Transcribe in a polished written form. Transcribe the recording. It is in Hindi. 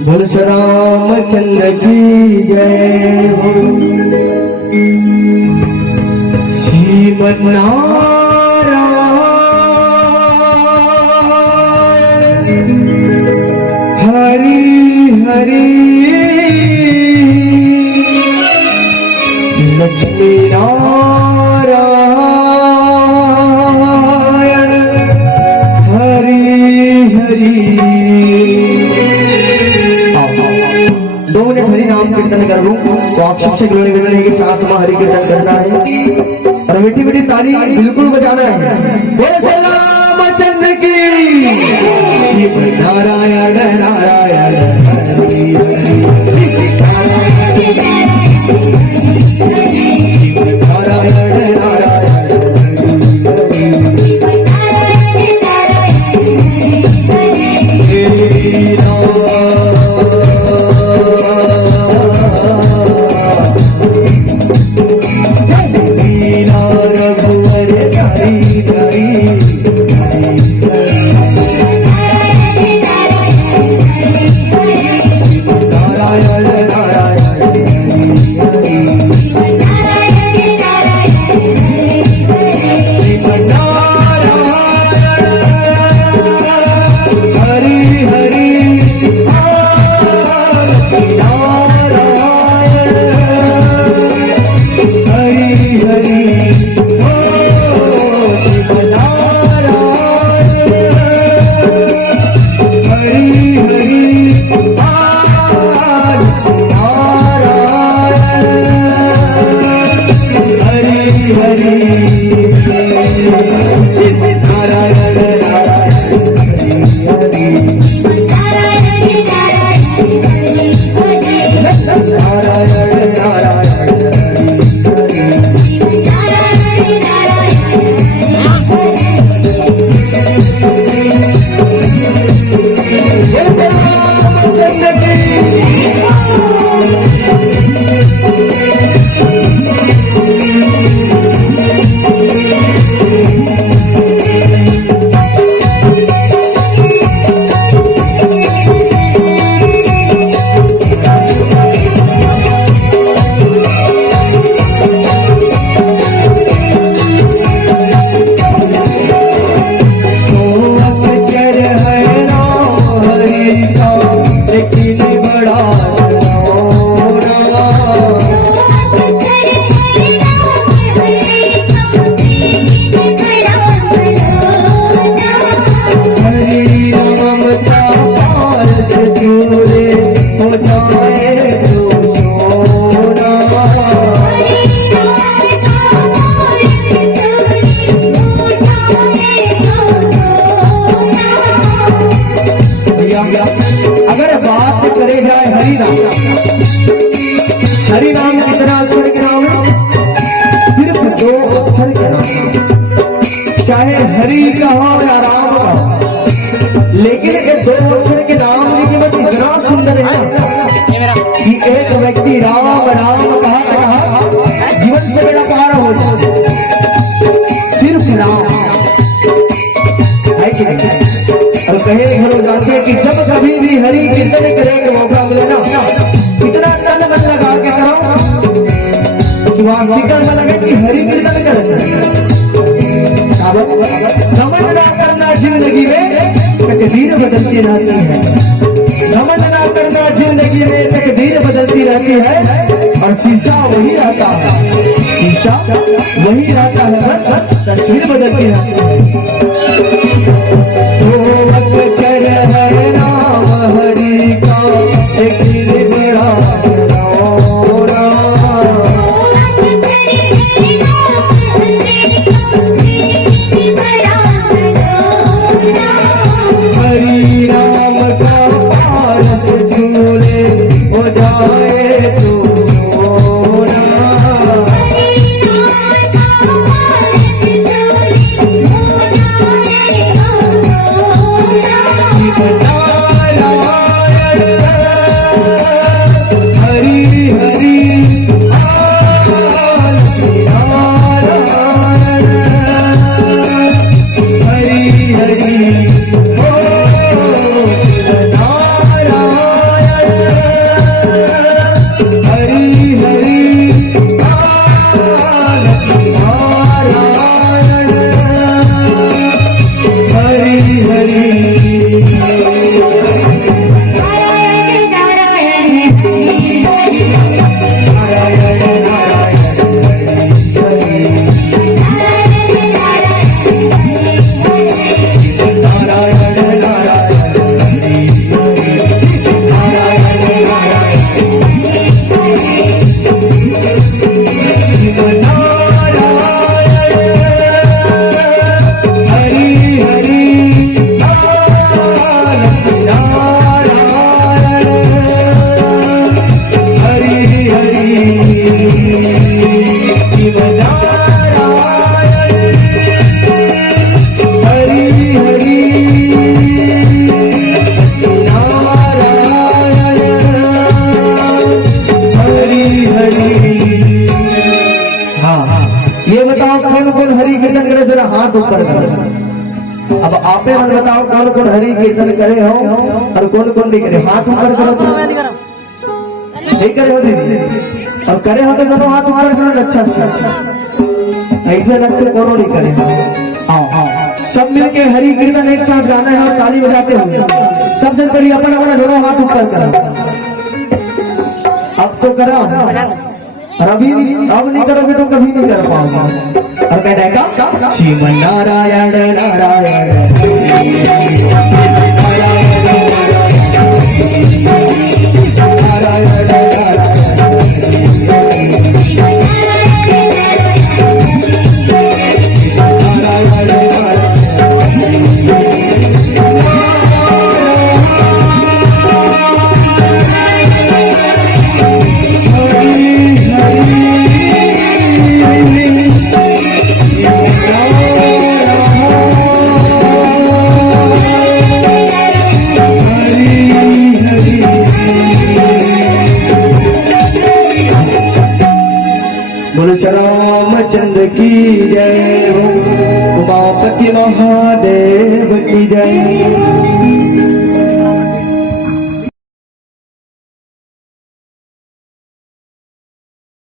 बोल श्री रामचंद्र की जय हो। श्रीमन्नारायण हरि हरि लक्ष्मी नारायण हरि हरि। 2 मिनट हरि नाम कीर्तन कर लूं तो आप सबसे ग्लोरी निवेदन है कि साथ में हरि कीर्तन करना है और मीठी मीठी ताली बिल्कुल बजाना है। बोले श्री रामचंद्र की। श्री नारायण नारायण हरि हरि नारायण नारायण अगर बात करे जाए हरि नाम कितना अक्षर के नाम है? सिर्फ 2 अक्षर के नाम। चाहे हरि का हो या राम का हो, लेकिन ये 2 अक्षर के नाम की कीमत इतना सुंदर है कि एक व्यक्ति राम राम कहा जीवन से बेड़ा पार हो जाए। सिर्फ राम है कि और कहे घरों जाते हैं कि जब कभी भी हरि कीर्तन करने का मौका मिले ना, इतना तन मन लगा के करो कि वहां फिक्र न लगे कि हरि कीर्तन करें। घमंड ना करना जिंदगी में, तकदीर बदलती रहती है। घमंड ना करना जिंदगी में, तकदीर बदलती रहती है। और शीशा वही रहता है, शीशा वही रहता है, बस तस्वीर बदलती रहती है। है नाम हरि का एक बड़ा हरि नाम का पारस झूले हो जाए तो सोना। अब आपे मन बताओ कौन कौन हरि कीर्तन करे हो और कौन कौन नहीं करे। हाथ ऊपर करो, नहीं करे हो दीदी, और करे हो तो दोनों हाथ ऊपर करो अच्छा से। ऐसे लगते कोनो नहीं करे। आओ सब मिलके हरि कीर्तन एक साथ गाना है और ताली बजाते हुए सब जन करिए, अपन अपना दोनों हाथ ऊपर करो। अब तो करो, और अभी अब नहीं करोगे तो कभी नहीं कर पाओगे। और कह देगा श्रीमन नारायण नारायण रामचंद्र की जय हो, उमापति महादेव की जय।